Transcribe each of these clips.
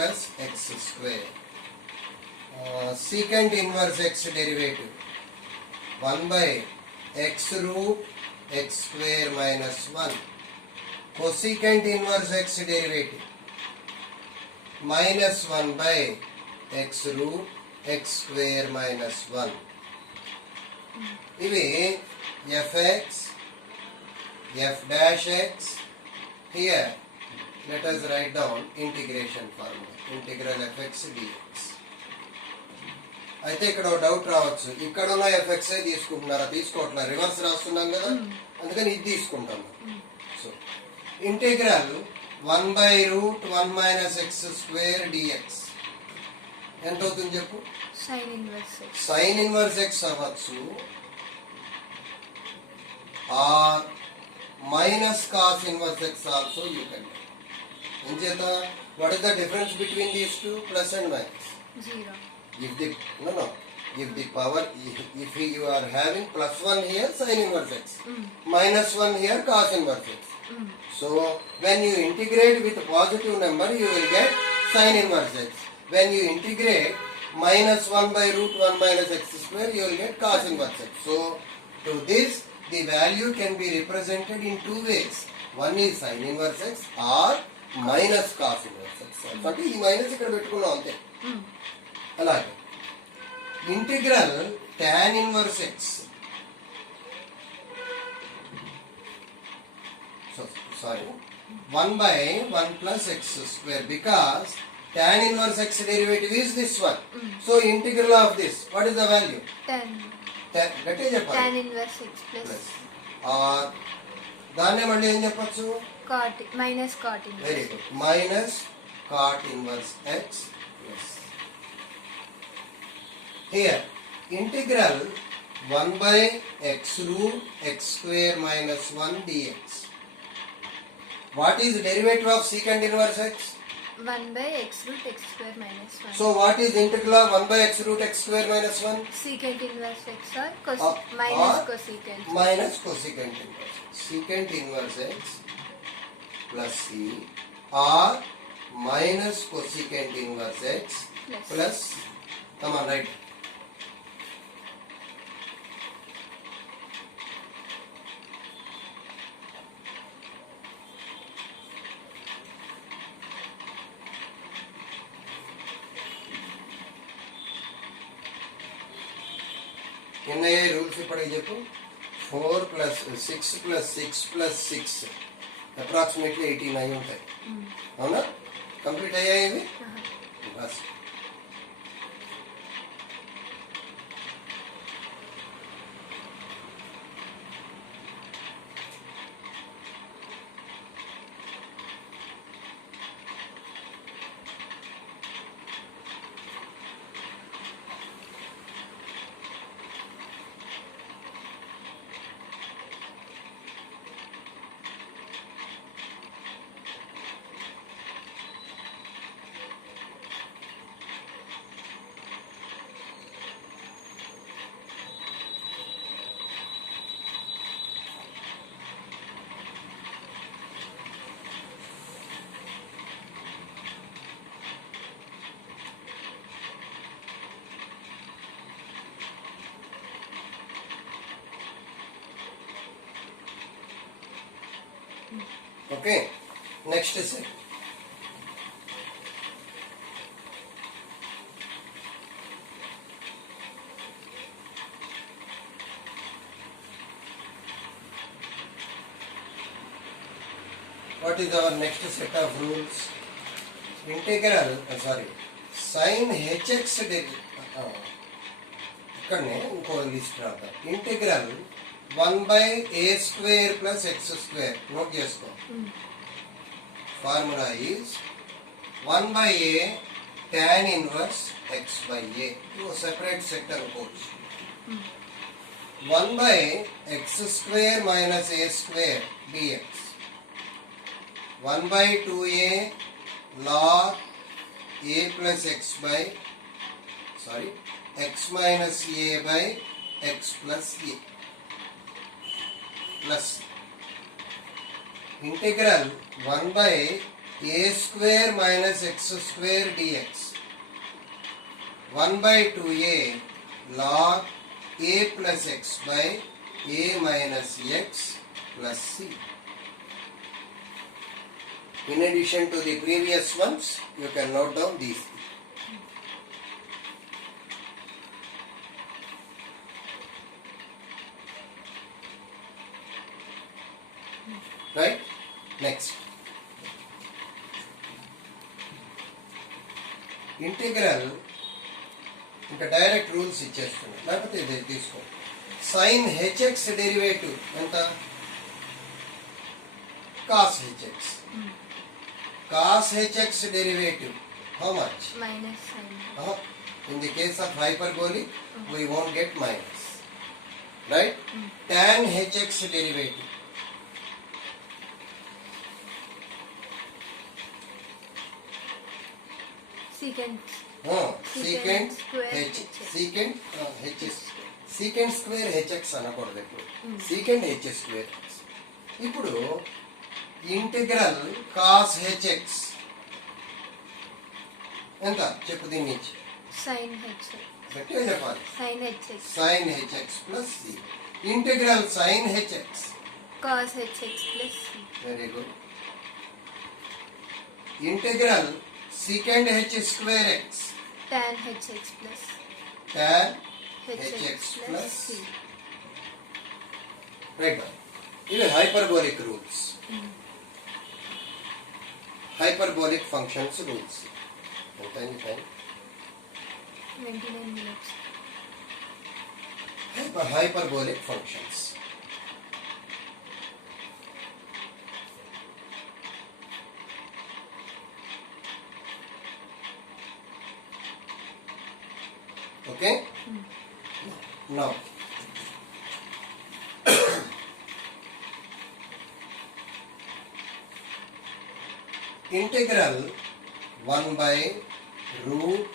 plus x square. Secant inverse x derivative 1 by x root x square minus 1. Cosecant inverse x derivative minus 1 by x root x square minus 1. ఇవి fx, f dash x. Here let us write down integration formula, integral fx dx. అయితే ఇక్కడ doubt రావచ్చు, ఇక్కడ ఉన్న fx తీసుకుంటున్నారా? తీసుకోవట్లేదు, reverse రాస్తున్నాం కదా, అందుకని ఇది తీసుకుంటాం. So integral 1 by root 1 minus x square dx ఎంత అవుతుంది చెప్పు? sin inverse x అవ్వచ్చు or minus cos inverse x also you can do. ఎంచేత what is the difference between these two? Plus and minus? Zero. If the if the power, if you are having plus 1 here sin inverse x, minus 1 here cos inverse x. So when you integrate with a positive number you will get sin inverse x. When you integrate minus 1 by root 1 minus x square you will get cos inverse x. So to this the value can be represented in two ways. One is sin inverse x or minus cos inverse x. అంటే ఈ minus ఇక్కడ పెట్టుకున్నాం అంతే. అలాగే integral tan inverse x, so sorry 1 by 1 plus x square, because tan inverse x derivative is this one. So integral of this, what is the value? 10. గట్టిగా చెప్పాలి. tan inverse x plus or దాన్నే మళ్ళీ ఏం చెప్పొచ్చు? cot minus cot inverse. Very good. Minus cot inverse x plus. Here integral 1 by x root x square minus 1 dx. What is the derivative of secant inverse x? 1 by x root x square minus 1. So what is integral of 1 by x root x square minus 1? Secant inverse x or minus cosecant. Minus cosecant inverse. Secant inverse x plus c or minus cosecant inverse x plus come on, right? ఎన్ని rules ఇప్పటికి చెప్పు? 4 plus 6 plus 6 plus 6 approximately 18 అయి ఉంటాయి. అవునా? Complete అయ్యాయి ఇవి? Bus. Okay, next set. What is our next set of rules? Integral, sin hx ఇక్కడనే ఇంకో లిస్ట్ రాద్దాం. Integral 1 by a square plus x square. Note చేసుకో. Formula is 1 by a tan inverse x by a. ఇది separate set అనుకోవచ్చు. 1 by x square minus a square dx. 1 by 2a log a plus x by x minus a by x plus a plus integral 1 by a square minus x square dx. 1 by 2a log a plus x by a minus x plus c. In addition to the previous ones, you can note down these. Right? Next. Integral ఇంకా direct rules ఇచ్చేస్తున్నాయి, లేకపోతే ఇది తీసుకో. Sign HX derivative ఎంత? Cos HX. Cos HX derivative how much? minus sin. In the case of hyperbolic, we won't get minus. Right? Tan hx derivative. Secant. Secant square h. hx. Secant h. Secant square hx అనకూడదు ఇప్పుడు. Secant h square x. ఇప్పుడు integral cos hx ఎంత చెప్పు దీని నుంచి? Sin hx. గట్టిగా చెప్పాలి. Sin hx. Sin hx plus c. Integral sin hx. Cos hx plus c. Very good. Integral secant h square x. Tan hx plus Tan hx plus c. Right down. Even hyperbolic rules. Hyperbolic functions rules. Any time. 29 minutes. Hyperbolic functions. Okay? Now, integral 1 by root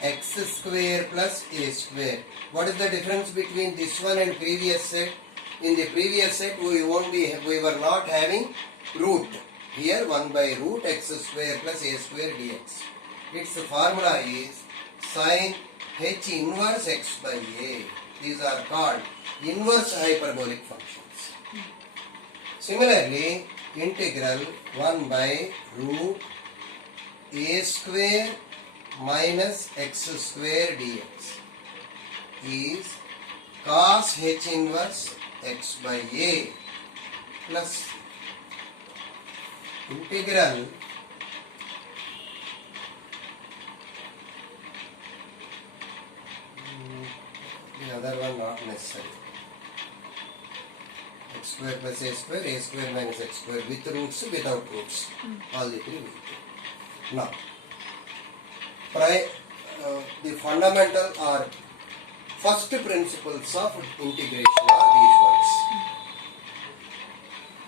x square plus a square. What is the difference between this one and previous set? In the previous set we were not having root. Here 1 by root x square plus a square dx. Its formula is sin h inverse x by a. These are called inverse hyperbolic functions. Similarly, integral 1 by root a square minus x square dx is cos h inverse x by a plus integral the other one not necessary. X square plus a square minus x square with roots, without roots. All the three with. Now, the fundamental or first principles of integration are these ones.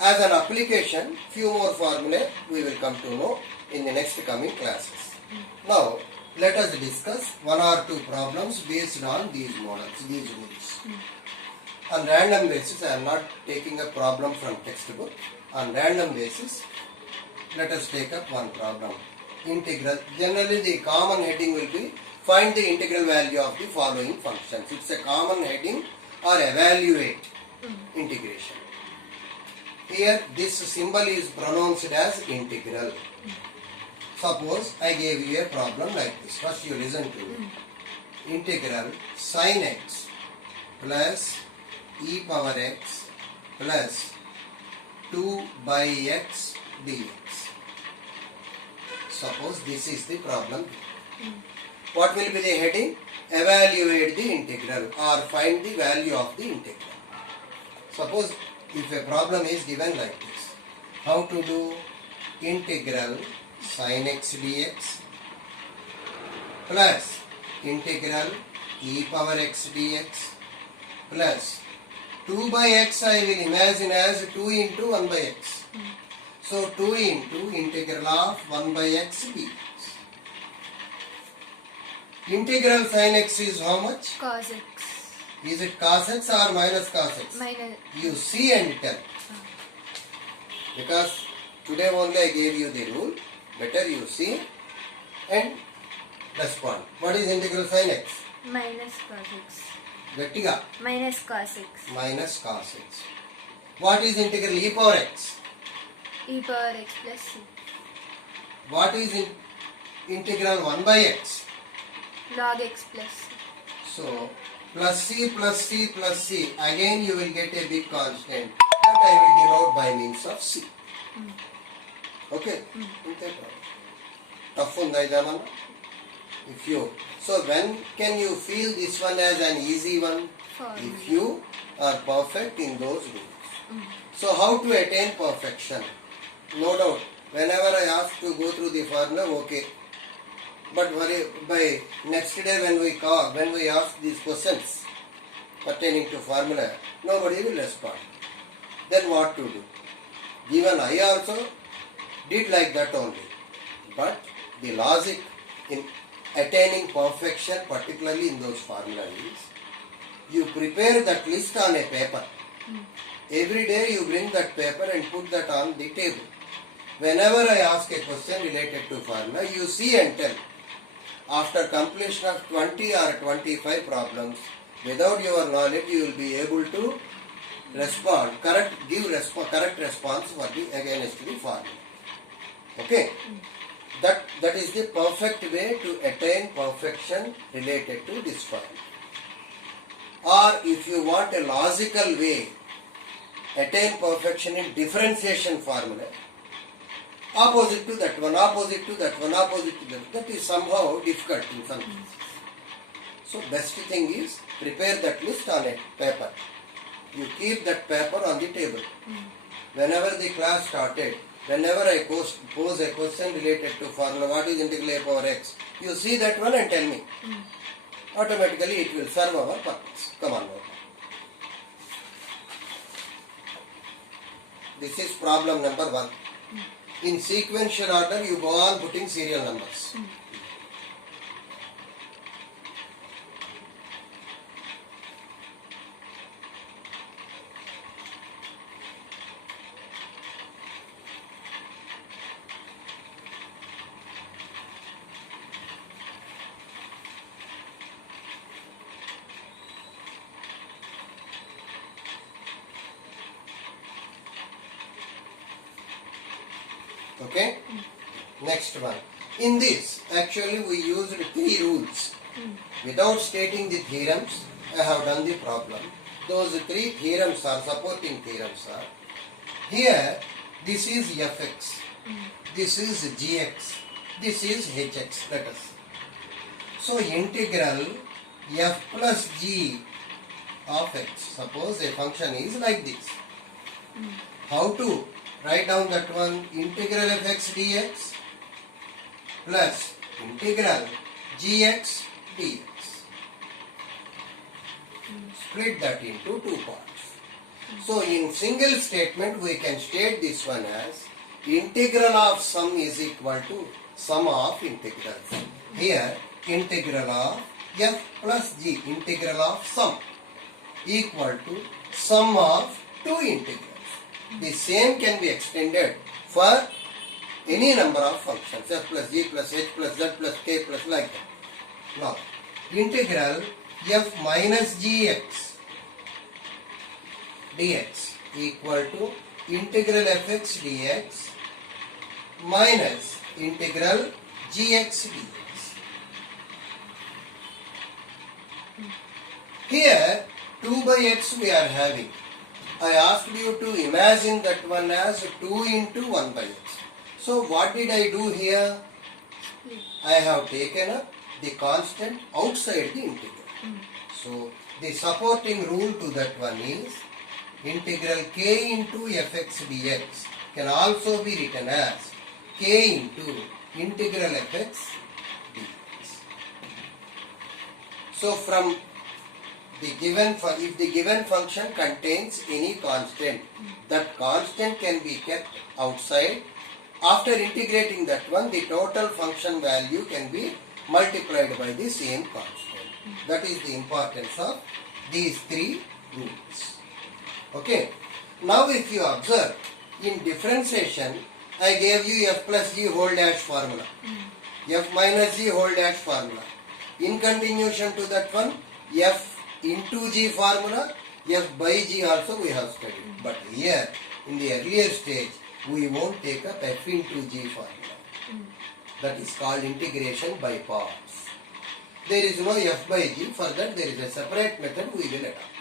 As an application, few more formulae we will come to know in the next coming classes. Now, let us discuss one or two problems based on these models, these rules. On random basis, I am not taking a problem from textbook. On random basis, let us take up one problem. Integral. Generally, the common heading will be find the integral value of the following functions. It's a common heading or evaluate integration. Here, this symbol is pronounced as integral. Suppose I gave you a problem like this. First, you listen to me. Integral sin x plus e power x plus 2 by x dx. Suppose this is the problem. What will be the heading? Evaluate the integral or find the value of the integral. Suppose if a problem is given like this, how to do? Integral sin x dx plus integral e power x dx plus 2 by x I will imagine as 2 into 1 by x. So 2 into integral of 1 by x dx. Integral sin x is how much? Cos x. Is it cos x or minus cos x? Minus. You see and tell. Because today only I gave you the rule. Better you see and respond. What is integral sin x? minus cos x. Gettiga. Minus cos x. Minus cos x. What is integral e power x? E power x plus c. What is integral 1 by x? Log x plus c. So, plus c plus c plus c. Again you will get a big constant. That I will denote by means of c. Okay? Tough unda idamana? If you. So, when can you feel this one as an easy one? If you are perfect in those rules. So, how to attain perfection? No doubt. Whenever I ask to go through the formula, okay. But by next day when we ask these questions pertaining to formula, nobody will respond. Then what to do? Even I also did like that only. But the logic in attaining perfection, particularly in those formulas, is you prepare that list on a paper. Every day you bring that paper and put that on the table. Whenever I ask a question related to formula, you see and tell. After completion of 20 or 25 problems, without your knowledge, you will be able to respond, correct response for the against the formula. Okay? That is the perfect way to attain perfection related to this formula. Or if you want a logical way, attain perfection in differentiation formula, opposite to that one, opposite to that one, opposite to that. That is somehow difficult in some cases. So best thing is prepare that list on a paper. You keep that paper on the table. Whenever the class started, whenever I pose a question related to formula, what is integral a power x? You see that one and tell me. Automatically it will serve our purpose. Come on now. This is problem number 1. In sequential order, you go on putting serial numbers. Okay? Next one. In this, actually we used 3 rules. Without stating the theorems, I have done the problem. Those 3 theorems are supporting theorems are. Here, this is fx, this is gx, this is hx. Let us. So, integral f plus g of x. Suppose a function is like this. How to write down that one? Integral fx dx plus integral gx dx. Split that into 2 parts. So in single statement we can state this one as integral of sum is equal to sum of integrals. Here integral of f plus g, integral of sum, equal to sum of 2 integrals. The same can be extended for any number of functions, f plus g plus h plus z plus k plus like that. Now, integral f minus gx dx equal to integral fx dx minus integral gx dx. Here 2 by x we are having. I asked you to imagine that one as 2 into 1 by x. So what did I do here? I have taken up the constant outside the integral. So the supporting rule to that one is integral k into fx dx can also be written as k into integral fx dx. So from if the given function contains any constant, that constant can be kept outside. After integrating that one, the total function value can be multiplied by the same constant. That is the importance of these 3 rules. Okay. Now if you observe, in differentiation, I gave you f plus g whole dash formula. F minus g whole dash formula. In continuation to that one, f into g formula, f by g also we have studied. But here, in the earlier stage, we won't take up f into g formula. That is called integration by parts. There is no f by g, for that there is a separate method we will adopt.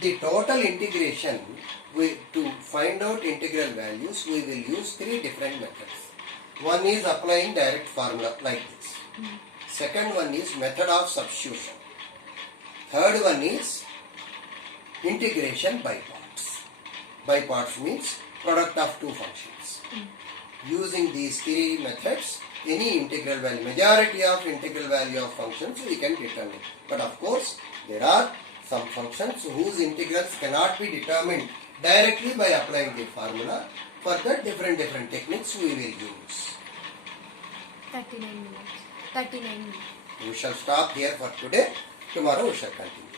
The total integration, to find out integral values, we will use three different methods. One is applying direct formula like this. Second one is method of substitution. Third one is integration by parts. By parts means product of two functions. Using these three methods, any integral value, majority of integral value of functions we can determine. But of course, there are some functions whose integrals cannot be determined directly by applying the formula. For that, different techniques we will use. 39 minutes. 39 minutes. We shall stop here for today. Tomorrow we shall continue.